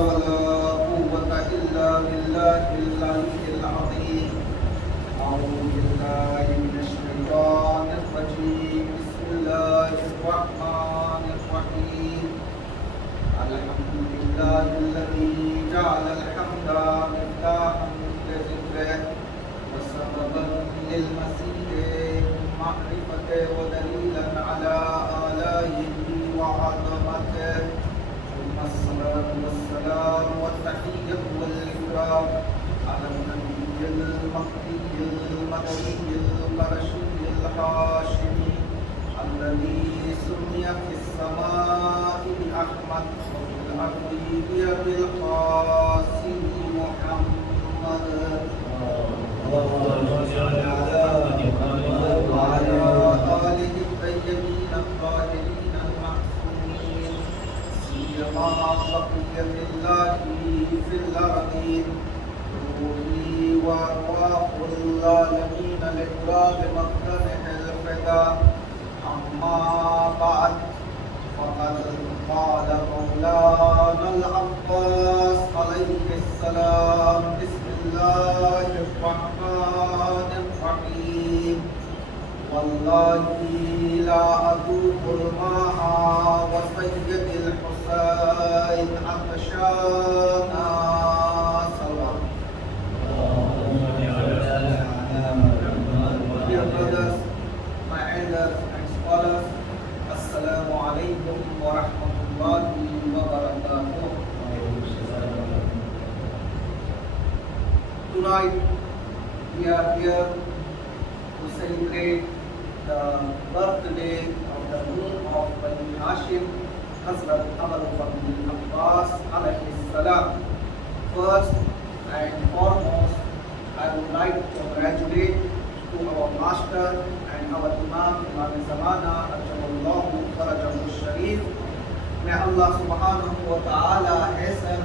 ولا قوة إلا بالله العلي العظيم. أعوذ بالله من الشيطان الرجيم. بسم الله الرحمن الرحيم. الحمد لله الذي جعل الحمد مفتاحا لذكره وسببا للمسير معرفة ودليلا على آلائه وعظمته. ثم الصلاة والسلام والتحية والإكرام على النبي المهدي المدني القرشي الهاشمي الذي سمي في السماء بأحمد وفي الأرض بأبي القاسم محمد وعلى آله الطيبين الطاهرين المعصومين سيما بقية الله في الأرضين روحي وأرواح العالمين لإبراز مقدمه الفداء. أما بعد فقد قال مولانا العباس عليه السلام. بسم الله الرحمن الرحيم. والله لا أذوق الماء وسيد الحسين عطشانا صلى. Dear brothers, my elders and scholars, Assalamu alaikum wa rahmatullahi wa barakatuh. Tonight we are here to celebrate the birthday of the moon of Bani Hashim, Hazrat Abu Bakr Abbas alayhi salam. First and foremost, I would like to congratulate to our master and our Imam, Imam Zamana, Ajalallahu Farajahu Sharif. May Allah subhanahu wa ta'ala hasten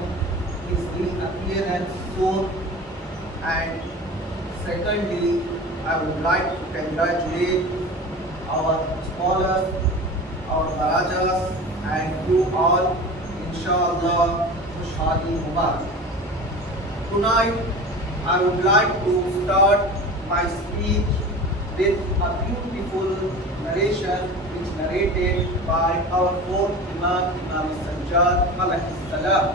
his reappearance soon. And secondly, I would like to congratulate our scholars, our Barajas, and you all, inshallah, Mushadi Mubarak. Tonight, I would like to start my speech with a beautiful narration which narrated by our fourth Imam, Imam Sajjad alayhi salam.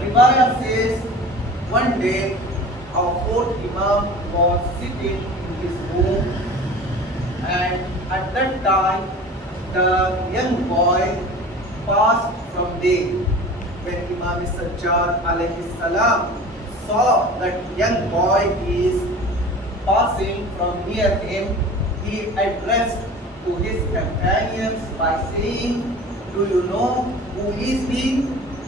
Riwayat says, one day our fourth Imam was sitting in his room, and at that time the young boy passed from there. When Imam Sajjad alayhi salam saw that young boy is passing from near him, he addressed to his companions by saying, "Do you know who is he?"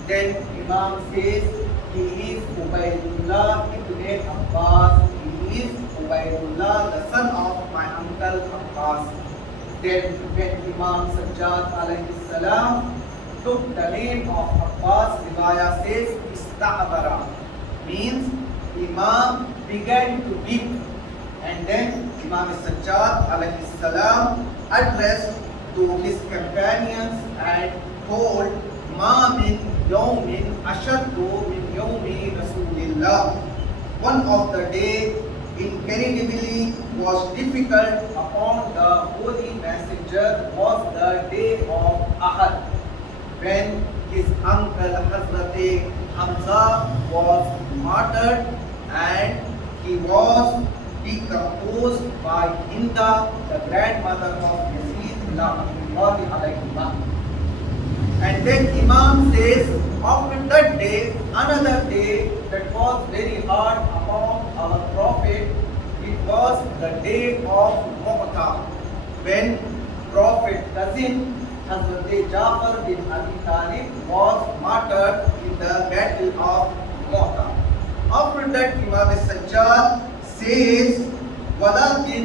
Then Imam says, "He is Ubaydullah ibn Abbas. He is Ubaydullah, the son of my uncle Abbas." Then when Imam Sajjad alayhi salam took the name of Abbas, Riwayah says, Ista'bara, means Imam began to weep. And then Imam Sajjad alayhi salam addressed to his companions and told, "Ma min yawmin ashaddu min yawmi Rasulillah." One of the day incredibly was difficult upon the holy messenger was the day of Ahad, when his uncle Hazrat Hamza was martyred and he was decomposed by Hinda, the grandmother of Yazid Rahmatullahi alayhi. And then Imam says, after that day, another day that was very hard upon our Prophet, it was the day of Mu'ta, when Prophet cousin Hazrat Jafar bin Abi Talib was martyred in the battle of Mu'ta. After that, Imam Sajjad says, "Walakin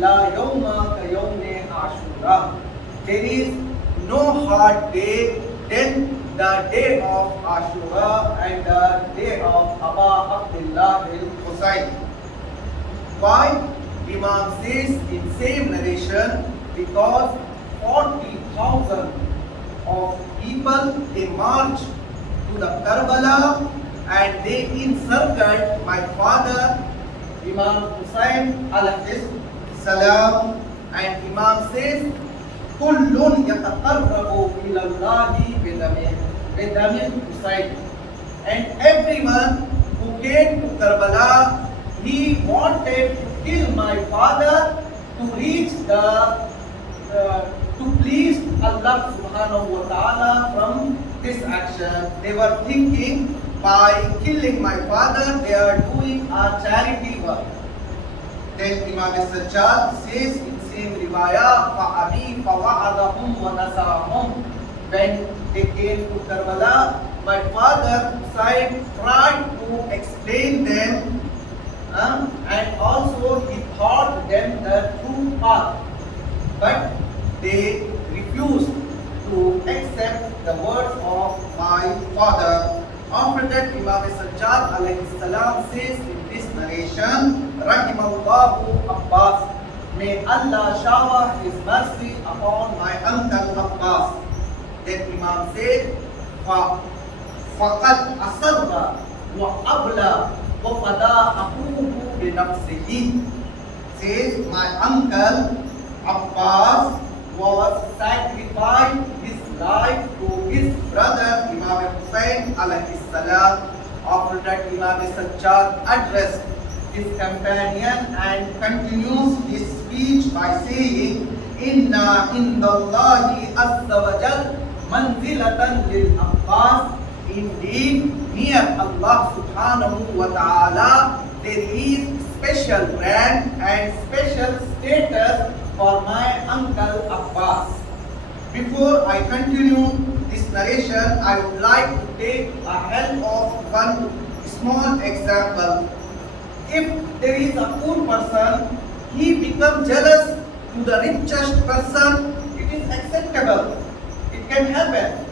la yawma ka yawme Ashura." There is no hard day than the day of Ashura and the day of Aba Abdullah al-Husayn. Why? Imam says in same narration, because 40,000 of people, they marched to the Karbala and they encircled my father, Imam Hussain alayhi salam, and Imam says, Kullun yataqarrabu ila Allahi bidamil Hussain. And everyone who came to Karbala, he wanted to kill my father to reach to please Allah subhanahu wa ta'ala from this action. They were thinking by killing my father, they are doing a charity work. Then Imam Sajjad says in same riwayah, فَأَبِي فَوَعَدَهُمْ وَنَسَرَهُمْ. When they came to Karbala, my father Hussain tried to explain them and also he taught them the true path. But they refused to accept the words of my father. After that, Imam Sajjad alayhi salam says in this narration, Rahimallahu Abbas, may Allah shower His mercy upon my uncle Abbas. Then Imam said, فَقَدْ أَصَرَّ وَأَبْلَى وَفَدَى أَخُوهُ بِنَفْسِهِ. Says, my uncle Abbas was sacrificed his life to his brother Imam Hussain alayhi salam. After that, Imam Sajjad addressed his companion and continues his speech by saying, Inna indallahi azza wa jal manzilatan lil Abbas. Indeed, near Allah subhanahu wa ta'ala, there is special rank and special status for my uncle Abbas. Before I continue this narration, I would like to take a help of one small example. If there is a poor person, he becomes jealous to the richest person, it is acceptable. It can happen.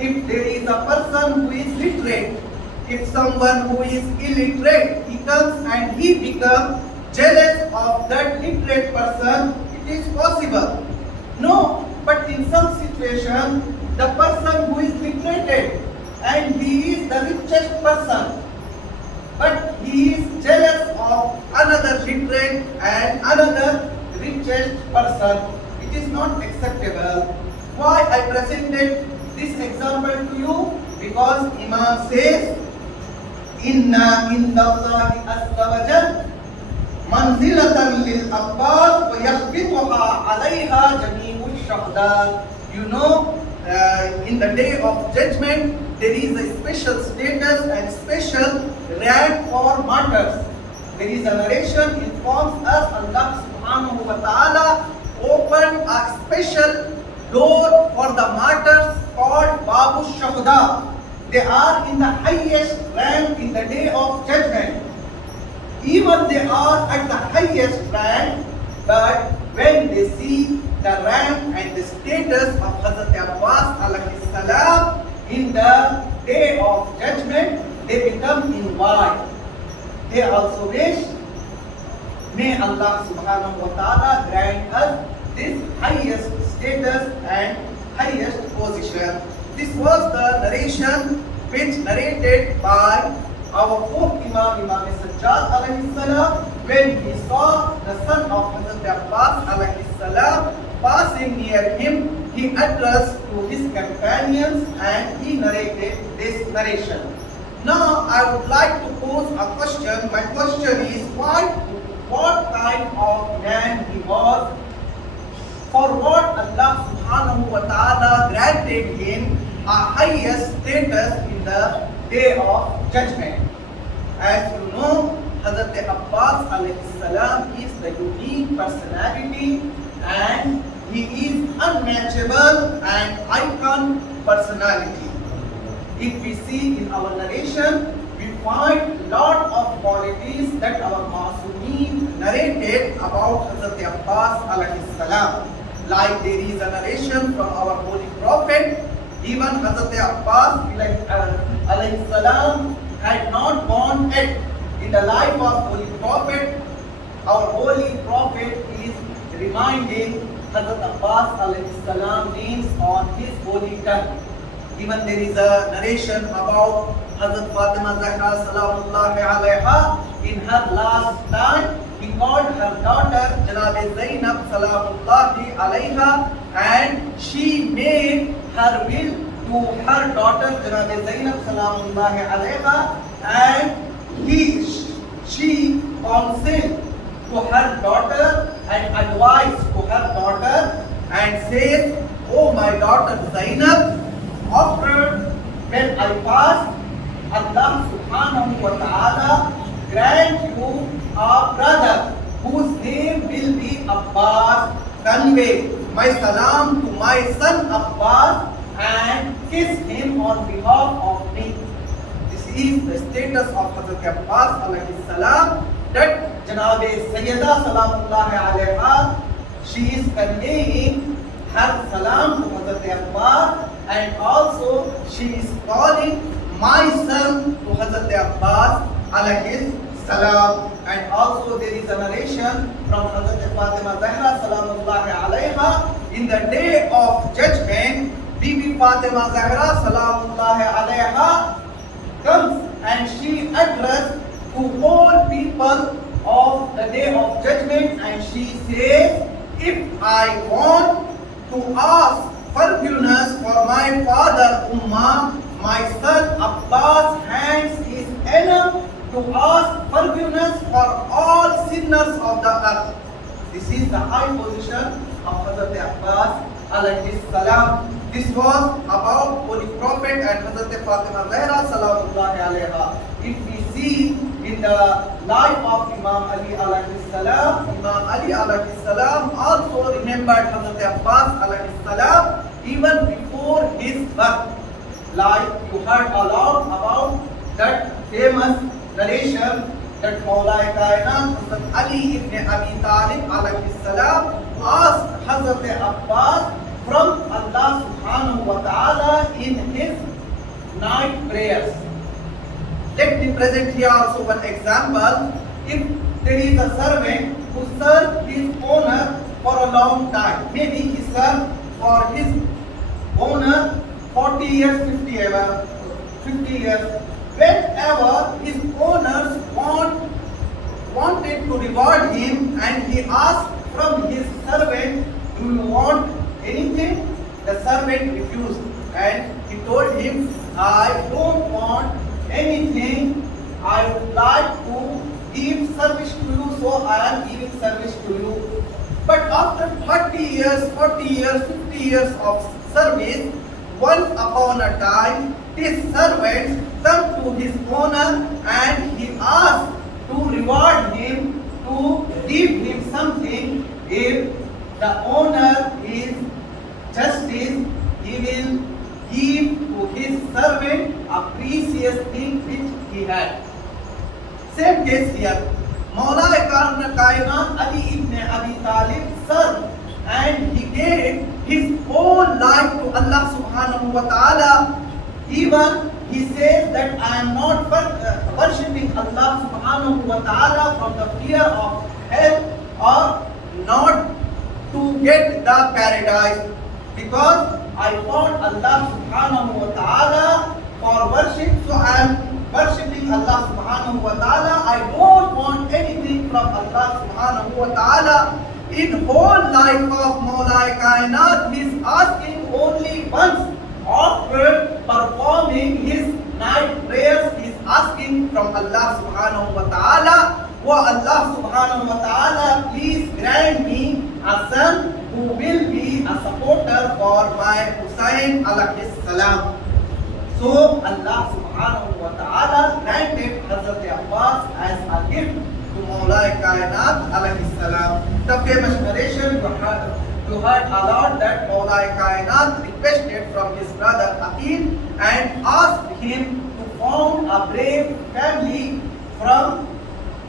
If there is a person who is literate, if someone who is illiterate, he comes and he becomes jealous of that literate person, it is possible. No, but in some situation, the person who is literate and he is the richest person, but he is jealous of another literate and another richest person, it is not acceptable. Why I presented this example to you? Because Imam says, Inna indallahi azza wa jal manzilatan lil Abbas wa yakhbituha alayha jami'u shuhada. You know, in the day of judgment, there is a special status and special rank for martyrs. There is a narration informs us Allah subhanahu wa ta'ala opened a special door for the martyrs called Babu Shuhada. They are in the highest rank in the day of judgment. Even they are at the highest rank, but when they see the rank and the status of Hazrat Abbas alayhi salam in the day of judgment, they become envied. They also wish, may Allah subhanahu wa ta'ala grant us this highest status and highest position. This was the narration which narrated by our fourth Imam, Imam Sajjad alayhi salam, when he saw the son of Hazrat Abbas alayhi salam passing near him, he addressed to his companions and he narrated this narration. Now I would like to pose a question. My question is, what kind of man he was? For what Allah subhanahu wa ta'ala granted him a highest status in the day of judgment. As you know, Hazrat Abbas alayhi salam is the unique personality and he is unmatchable and icon personality. If we see in our narration, we find lot of qualities that our Masumeen narrated about Hazrat Abbas alayhi salam. Like there is a narration from our Holy Prophet, even Hazrat Abbas alayhi salam had not born yet. In the life of Holy Prophet, our Holy Prophet is reminding Hazrat Abbas alayhi salam names on his holy tongue. Even there is a narration about Hazrat Fatima Zahra salamullahi alayha. In her last time, he called her daughter Janab Zainab salamullahi alayha, and she made her will to her daughter Janab Zainab salamullahi alayha, and she counseled to her daughter and advised to her daughter and says, "Oh my daughter Zainab, after when I pass, Allah subhanahu wa ta'ala grant you a brother whose name will be Abbas. Convey my salam to my son Abbas and kiss him on behalf of me." This is the status of Hazrat Abbas alayhi salam, that Janabe Sayyida salamullahi alayha, she is conveying her salam to Hazrat Abbas, and also she is calling my son to Hazrat Abbas alayhi salam. And also there is a narration from Hazrat Fatima Zahra salamullahi alayha, in the day of judgment, Bibi Fatima Zahra salamullahi alayha comes and she addressed to all people of the day of judgment, and she says, "If I want to ask forgiveness for my father Ummah, my son Abbas hands is enough to ask forgiveness for all sinners of the earth." This is the high position of Hazrat Abbas alayhi salam. This was about Holy Prophet and Hazrat Fatima Zahra salamullahi alayha. If we see in the life of Imam Ali alayhi salam, Imam Ali alayhi salam also remembered Hazrat Abbas alayhi salam even before his birth. Like you heard a lot about that famous narration that Maulai Kainat Hazrat Ali ibn Abi Talib alayhi salam asked Hazrat Abbas from Allah subhanahu wa ta'ala in his night prayers. Let me present here also one example. If there is a servant who served his owner for a long time, maybe he served for his owner 40 years, 50 years. Whenever his owners wanted to reward him and he asked from his servant, "Do you want anything?" The servant refused and he told him, "I don't want anything. I would like to give service to you, so I am giving service to you." But after 30 years, 40 years, 50 years of service, once upon a time, this servant come to his owner and he asked to reward him, to give him something. If the owner is justice, he will give to his servant a precious thing which he had. Same case here. Maulai Kainat Ali ibn Abi Talib served and he gave his whole life to Allah subhanahu wa ta'ala. Even he says that I am not worshipping Allah subhanahu wa ta'ala from the fear of hell or not to get the paradise, because I found Allah subhanahu wa ta'ala for worship, so I am worshipping Allah subhanahu wa ta'ala. I don't want anything from Allah subhanahu wa ta'ala. In whole life of Maulai Kainat, he is asking only once. After performing his night prayers, he is asking from Allah subhanahu wa ta'ala, "Oh Allah subhanahu wa ta'ala, please grant me a son who will be a supporter for my Hussain alayhi salam." So Allah subhanahu wa ta'ala granted Hazrat Abbas as a gift to Maulai Kainat alayhi salam. The famous narration you heard a lot that Maulai Kainat requested from his brother Aqil and asked him to found a brave family from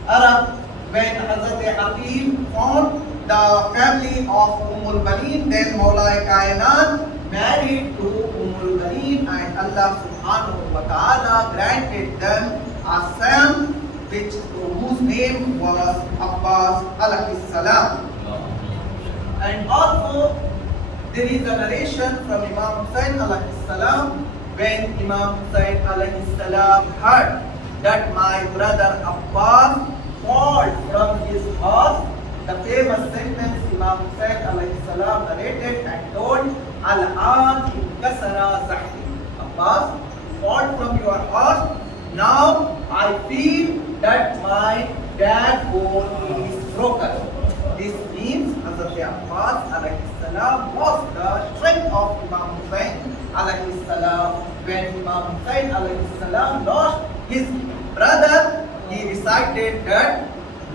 Arab. When Hazrat Aqil found the family of Baneen, then Maulai Kainat married to Baneen, and Allah subhanahu wa ta'ala granted them a son whose name was Abbas alayhi salam. And also there is a narration from Imam Hussain alayhi salam, when Imam Hussain alayhi salam heard that my brother Abbas fall from his horse, the famous sentence Imam Hussain alayhi salam narrated and told, Al-an inkasara zahri. Abbas, fall from your horse. Now I feel that my backbone is broken. This means Hazrat Abbas alayhi salam was the strength of Imam Hussain alayhi salam. When Imam Hussain alayhi salam lost his brother, he recited that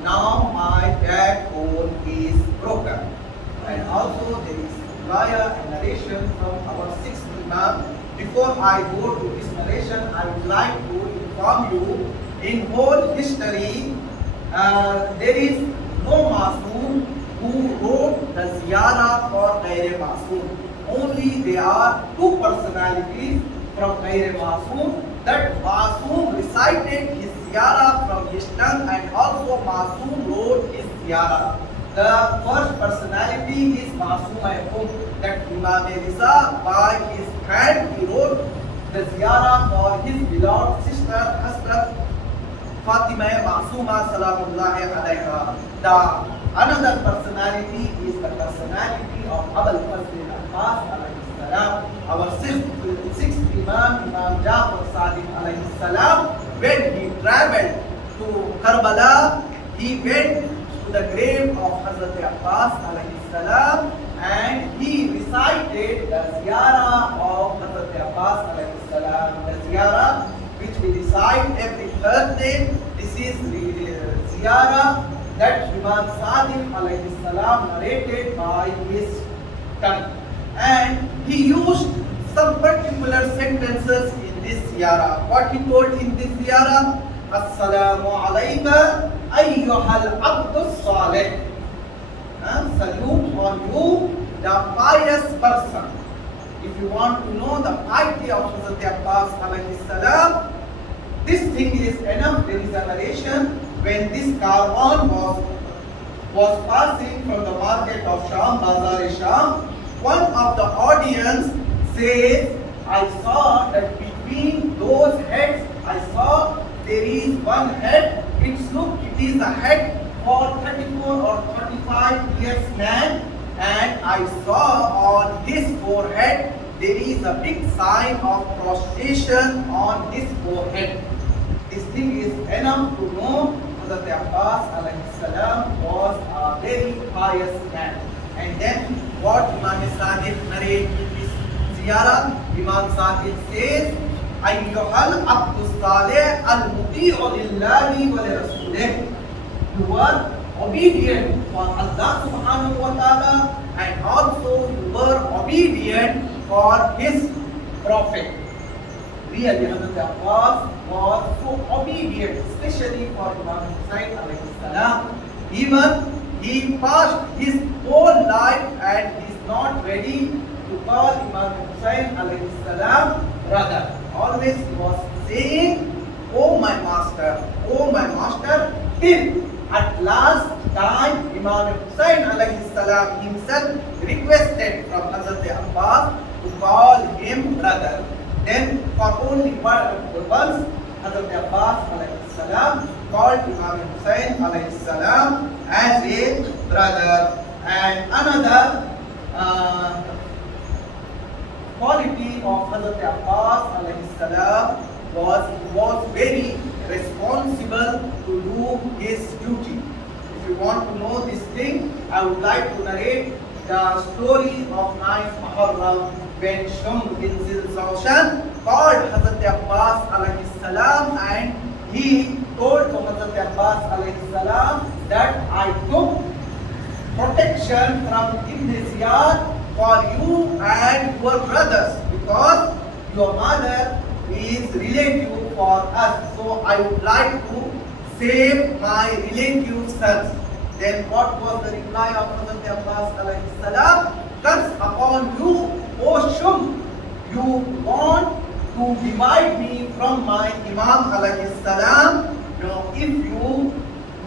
now my backbone is broken. And also there is riwayah and narration from our sixth Imam. Before I go to this narration, I would like to inform you, in whole history, there is no Masoom who wrote the Ziyarah for Ghair Masoom. Only there are two personalities from Ghair Masoom, that Masoom recited his Ziyarah from his tongue and also Masoom wrote his Ziyarah. The first personality is Masoom Aykum, that Imam Riza by his hand he wrote the Ziyarah for his beloved sister Hazrat Fatima Masuma Salamullahi alayha. The another personality is the personality of Abul Fazl Abbas alayhi salam. Our sixth Imam, Imam Jafar Sadiq alayhi salam, when he traveled to Karbala, he went to the grave of Hazrat Abbas alayhi salam and he recited the Ziyarah of Hazrat Abbas alayhi salam. The Ziyarah which we recite every Thursday, this is the Ziyarah that Imam Sadiq alayhi salam narrated by his tongue. And he used some particular sentences in this Ziyarah. What he told in this Ziyarah? Assalamu alayka ayyuhal abdus salih. Salute on you, the pious person. If you want to know the piety of Hazrat Abbas alayhi salam, this thing is enough. There is a narration when this caravan was passing from the market of Sham, Bazar-e-Sham, one of the audience says, I saw that between those heads, I saw there is one head. It is a head for 34 or 35 years man, and I saw on his forehead there is a big sign of prostration on his forehead. This thing is enough to know that Abbas alayhi salam was a very pious man. And then what Imam Sadiq narrates in this Ziyarah, Imam Sadiq says, Ayyuhal abdus salih al-muti'u lillahi wa li rasulih. You were obedient for Allah subhanahu wa ta'ala and also you were obedient for his prophet. Really, Hazrat Abbas was so obedient, especially for Imam Hussain alayhi salam. Even he passed his whole life and he is not ready to call Imam Hussain alayhi salam brother. Always he was saying, oh my master, till at last time Imam Hussain alayhi salam himself requested from Hazrat Abbas to call him brother. Then for only once Hazrat Abbas alayhi salam called Imam Hussain alayhi salam as a brother. And another quality of Hazrat Abbas alayhi salam was he was very responsible to do his duty. If you want to know this thing, I would like to narrate the story of 9th Muharram when Shum bin Zilzawshan called Hazrat Abbas alayhi salam and he told to Hazrat Abbas alayhi salam that I took protection from Ibn Ziyad for you and your brothers because your mother is relative for us. So I would like to save my relative sons. Then what was the reply of Hazrat Abbas alayhi salam? Curse upon you, O Shum, you want to divide me from my Imam alayhi salam. Now if you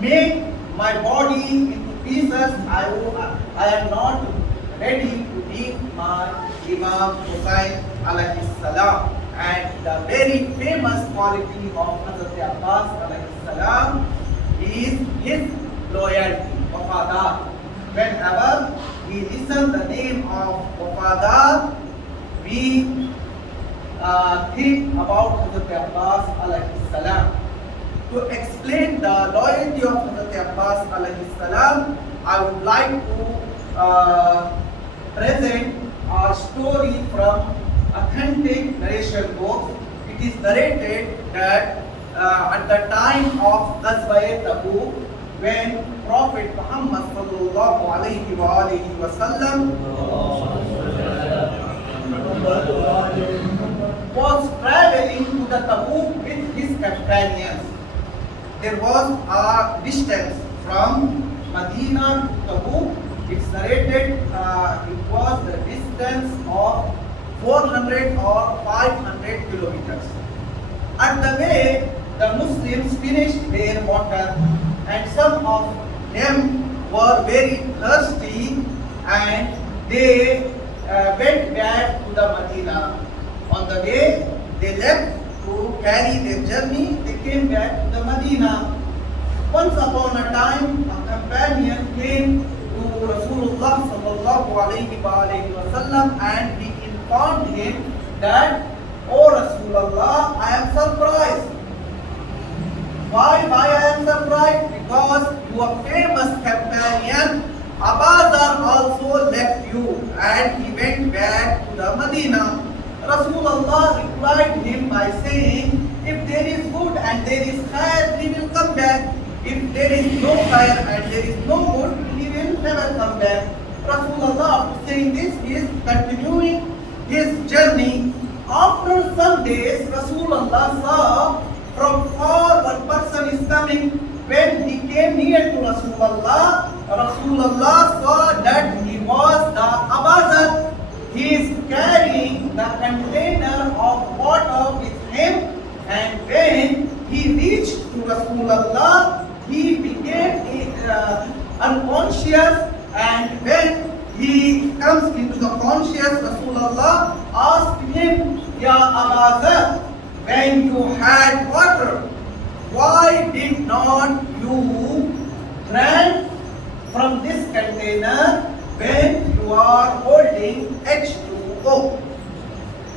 make my body into pieces, I I am not ready to leave my Imam Hussain alayhi salam. And the very famous quality of Hazrat Abbas alayhi salam is his loyalty, wafadar. Whenever we listen the name of wafadar, we think about Hazrat Abbas alayhi salam. To explain the loyalty of Hazrat Abbas alayhi salam, I would like to present a story from authentic narration books. It is narrated that at the time of Ghazwa Tabuk, when Prophet Muhammad sallallahu alayhi wa sallam was traveling to the Tabuk with his companions. There was a distance from Medina to Tabuk. It's narrated it was the distance of 400 or 500 kilometers. At the way, the Muslims finished their water, and some of them were very thirsty, and they went back to the Medina. On the way, they left to carry their journey. They came back to the Medina. Once upon a time, a companion came to Rasulullah sallallahu alayhi wa sallam, and he informed him that, "O Rasulullah, I am surprised." Why I am surprised? Because your famous companion Abazar also left you and he went back to the Medina. Rasulullah replied him by saying, "If there is good and there is khair, he will come back. If there is no khair and there is no good, he will never come back." Rasulullah, after saying this, he is continuing his journey. After some days, Rasulullah saw from far one person is coming. When he came near to Rasulullah, Rasulullah saw that he was the Abazar. He is carrying the container of water with him, and when he reached to Rasulullah, he became unconscious, and when he comes into the conscious, Rasulullah asked him, "Ya Abazar, when you had water, why did not you drink from this container when you are holding H2O?"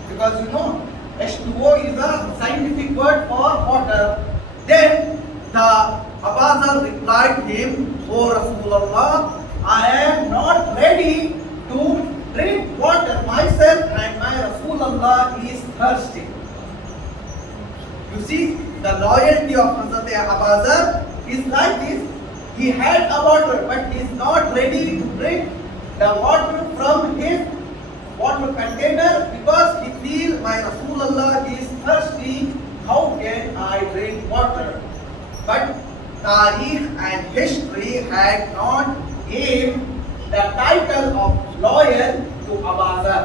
Because you know, H2O is a scientific word for water. Then the Abazar replied him, "O Rasulullah, I am not ready to drink water myself, and my Rasulullah is thirsty." You see, the loyalty of Hazrat Abazar is like this. He had a water, but he is not ready to drink the water from his water container because he feels my Rasulullah is thirsty. How can I drink water? But Tariq and history had not gave the title of loyal to Abazar.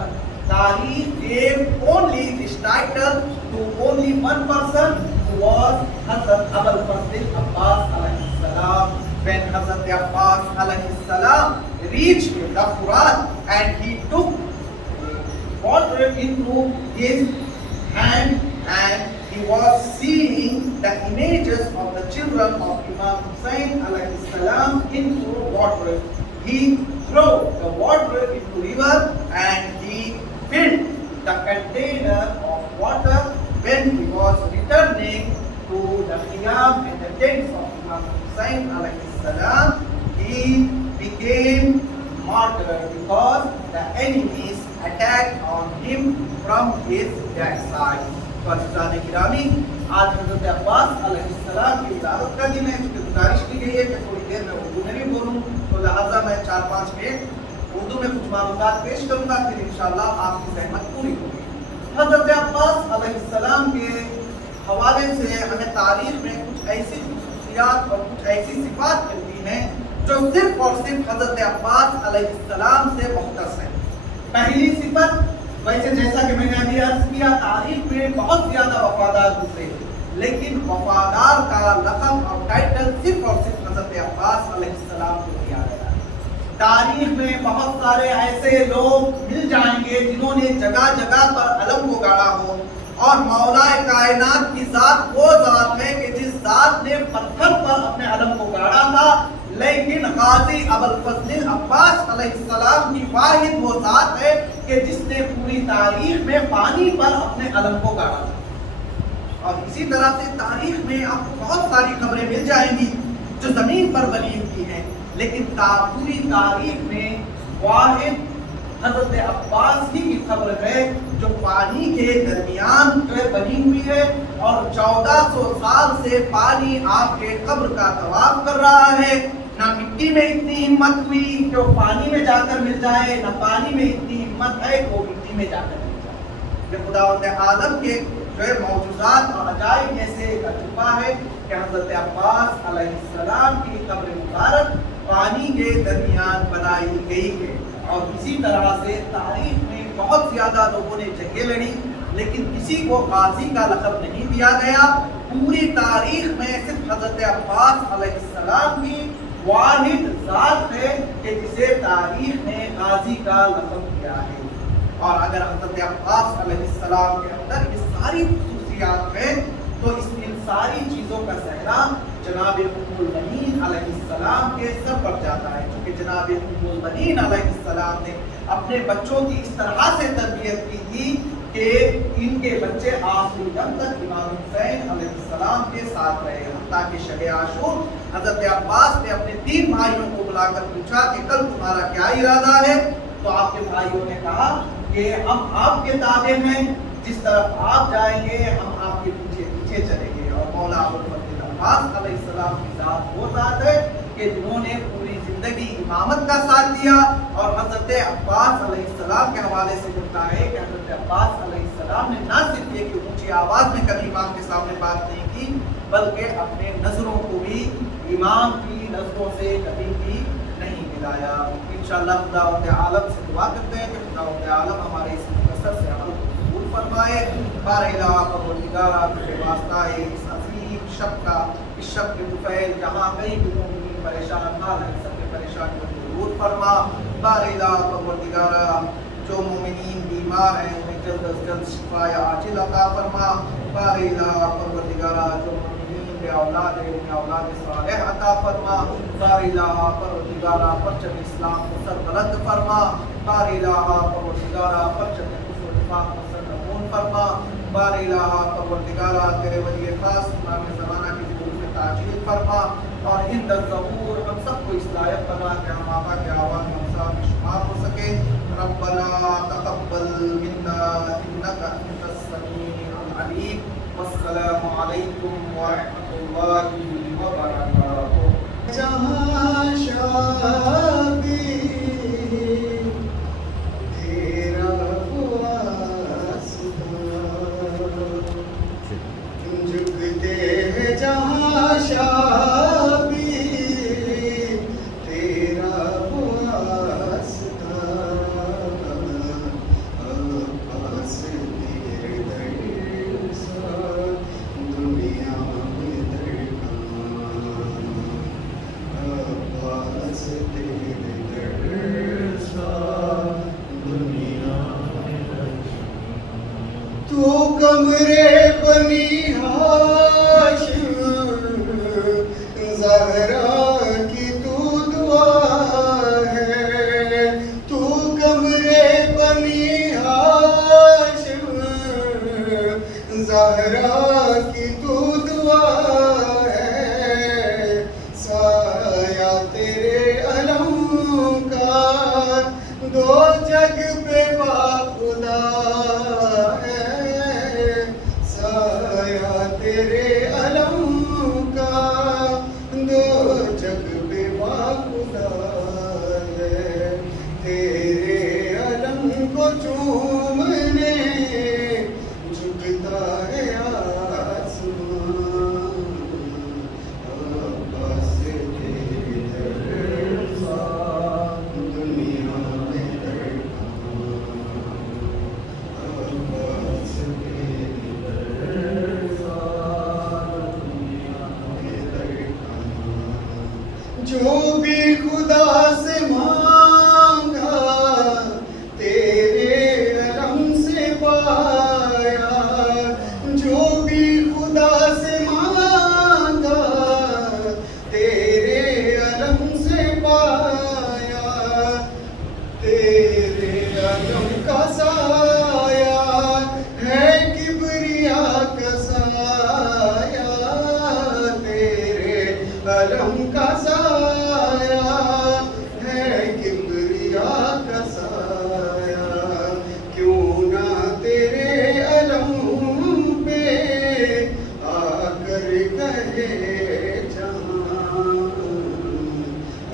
Tariq gave only this title to only one person, who was Hazrat Abul Fazl Abbas alayhi salam. When Hazrat Abbas alayhi salam reached the Furat and he took water into his hand and he was seeing the images of the children of Imam Hussain alayhi salam into water. He threw the water into river and he filled the container of water. When he was returning to the Qiyam and the tents of Imam Hussain alayhi salam, he became martyr because the enemies attacked on him from his backside. फर्ज़ाने गिरामी, आज हज़रत अब्बास अलैहिस्सलाम की इजाज़त का दिन है, चूँकि गुजारिश की गई है कि थोड़ी देर में उर्दू में भी बोलूँ, तो लिहाजा मैं 4-5 मिनट उर्दू में कुछ मालूमात पेश करूँगा, फिर इंशाअल्लाह आपकी सहमत पूरी होगी। हज़रत अब्बास अलैहिस्सलाम के हवाले से हमें तारीख में कुछ ऐसी खुसूसियात और कुछ ऐसी सिफात मिलती हैं जो सिर्फ और सिर्फ हज़रत अब्बास अलैहिस्सलाम से मुख्तस है। पहली सिफत, वैसे जैसा कि मैंने अभी अर्ज किया, तारीख में बहुत ज्यादा वफादार गुजरे, लेकिन वफादार का लक़ब और टाइटल सिर्फ और सिर्फ हज़रत अब्बास अलैहिस्सलाम को दिया गया है। تاریخ میں بہت سارے ایسے لوگ مل جائیں گے جنہوں نے جگہ جگہ پر علم کو گاڑا ہو، اور مولا کائنات کی ذات وہ ذات ہے کہ جس ذات نے پتھر پر اپنے علم کو گاڑا تھا، لیکن غازی ابوالفضل عباس علیہ السلام کی واحد وہ ذات ہے کہ جس نے پوری تاریخ میں پانی پر اپنے علم کو گاڑا تھا۔ اور اسی طرح سے تاریخ میں آپ کو بہت ساری خبریں مل جائیں گی جو زمین پر بنی ہوئی ہیں، لیکن پوری تاریخ میں واحد حضرت عباس ہی کی خبر ہے جو پانی کے درمیان بنی ہوئی ہے، اور 1400 سال سے پانی آپ کے قبر کا طواف کر رہا ہے۔ نہ مٹی میں اتنی ہمت ہوئی کہ وہ پانی میں جا کر مل جائے، نہ پانی میں اتنی ہمت ہے کہ وہ مٹی میں جا کر مل جائے۔ یہ خداوند عالم کے جو ہے معجزات اور عجائب میں سے ایک عجوبہ ہے کہ حضرت عباس علیہ السلام کی قبر مبارک پانی کے درمیان بنائی گئی ہے۔ اور اسی طرح سے تاریخ میں بہت زیادہ لوگوں نے جنگیں لڑی، لیکن کسی کو غازی کا لقب نہیں دیا گیا۔ پوری تاریخ میں صرف حضرت عباس علیہ السلام کی واحد ذات ہے کہ جسے تاریخ نے غازی کا لقب دیا ہے۔ اور اگر حضرت عباس علیہ السلام کے اندر یہ ساری خصوصیات ہیں تو ان ساری چیزوں کا صحرا جناب ام المؤمنین علیہ السلام کے سر پر جاتا ہے، کیونکہ جناب ام المؤمنین علیہ السلام نے اپنے بچوں کی اس طرح سے تربیت کی تھی کہ ان کے بچے آخری دم تک امام حسین علیہ السلام کے ساتھ رہے، حتیٰ کہ شب عاشور حضرت عباس نے اپنے 3 بھائیوں کو بلا کر پوچھا کہ کل تمہارا کیا ارادہ ہے؟ تو آپ کے بھائیوں نے کہا کہ ہم آپ کے تابع ہیں، جس طرف آپ جائیں گے ہم آپ کے پیچھے پیچھے چلیں گے۔ اور مولا ابوالفضل عباس علیہ السلام کی ذات وہ ذات ہے کہ جنہوں نے پوری زندگی امامت کا ساتھ دیا۔ اور حضرت عباس علیہ السلام کے حوالے سے ملتا ہے کہ حضرت عباس علیہ السلام نے نہ صرف یہ کہ اونچی آواز میں کبھی امام کے سامنے بات نہیں کی، بلکہ اپنے نظروں کو بھی امام کی نظروں سے کبھی بھی نہیں ملایا۔ انشاءاللہ خداوند عالم سے دعا کرتے ہیں کہ خداوند عالم ہمارے اس مختصر سے عمل کو قبول فرمائے۔ بار الہ پروردگارا تجھے واسطہ ہے اس عظیم شب کا، اس شب کے طفیل جہاں کئی بھی مومنین پریشان حال ہیں، سب کے پریشانیوں کو دور فرما۔ بار الہ پروردگارا جو مومنین بیمار ہیں انہیں جلد از جلد شفا عاجل عطا فرما۔ بار الہ پروردگارا جو مومنین بے اولاد ہیں انہیں اولاد صالح عطا فرما۔ بار الہ پروردگارا پرچم اسلام کو سر بلند فرما۔ بار الہ پروردگارا پرچم کفر و نفاق کو سر نگون فرما۔ بار الہ پروردگارا تیرے ولی خاص امام زمانہ کی ظہور میں تعجیل فرما، اور عند الظہور ہم سب کو اس لائق بنا کہ ہم آقا کے آواز میں امثال میں شمار ہو سکے۔ ربنا تقبل منا انک انت السمیع العلیم، والسلام علیکم ورحمۃ اللہ وبرکاتہ۔ جہاں شادی تیرا جھکتے ہیں جہاں شادی تیرا واسطہ، عباس تیرے در سا دنیا میں دھڑکن، عباس تیرے در سا دنیا میں دھڑکن۔ تو کمرے بنی زہرا کی تو دعا ہے، تو کمرے بنی ہاشم زہرا کی تو دعا ہے، سایہ تیرے علم کا دو جگ پہ باخدا ہے، سایہ تیرے علم کا دو جگ پہ باخدا ہے، تیرے علم کو چومنے جھکتا ہے آسمان، عباس تیرے در سا دنیا میں دھڑکن، عباس تیرے در سا دنیا میں دھڑکن۔ جو بھی خدا سے تیرے علم کا سایہ ہے کبریا کا سایہ تیرے علم کا سایہ ہے کبریا کا سایہ کیوں نہ تیرے علم پہ آ کر کہے جہاں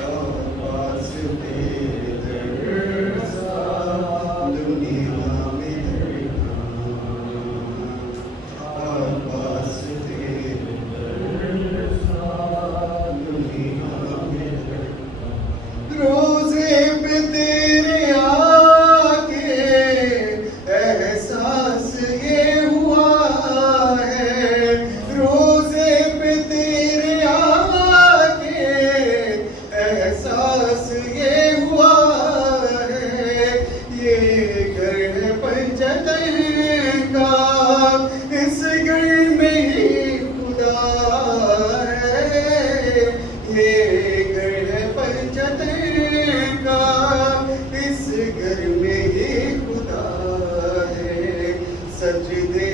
آواز تیرے در سا دنیا میں آواز تیرے در سا دنیا میں روزے پہ تیرے آگے احساس یہ ہوا ہے روزے پہ تیرے آگے احساس یہ ہوا ہے یہ گھر ہے پنجتن کا اس گھر میں ہی خدا ہے یہ گھر ہے پنجتن کا اس گھر میں ہی خدا ہے سجدے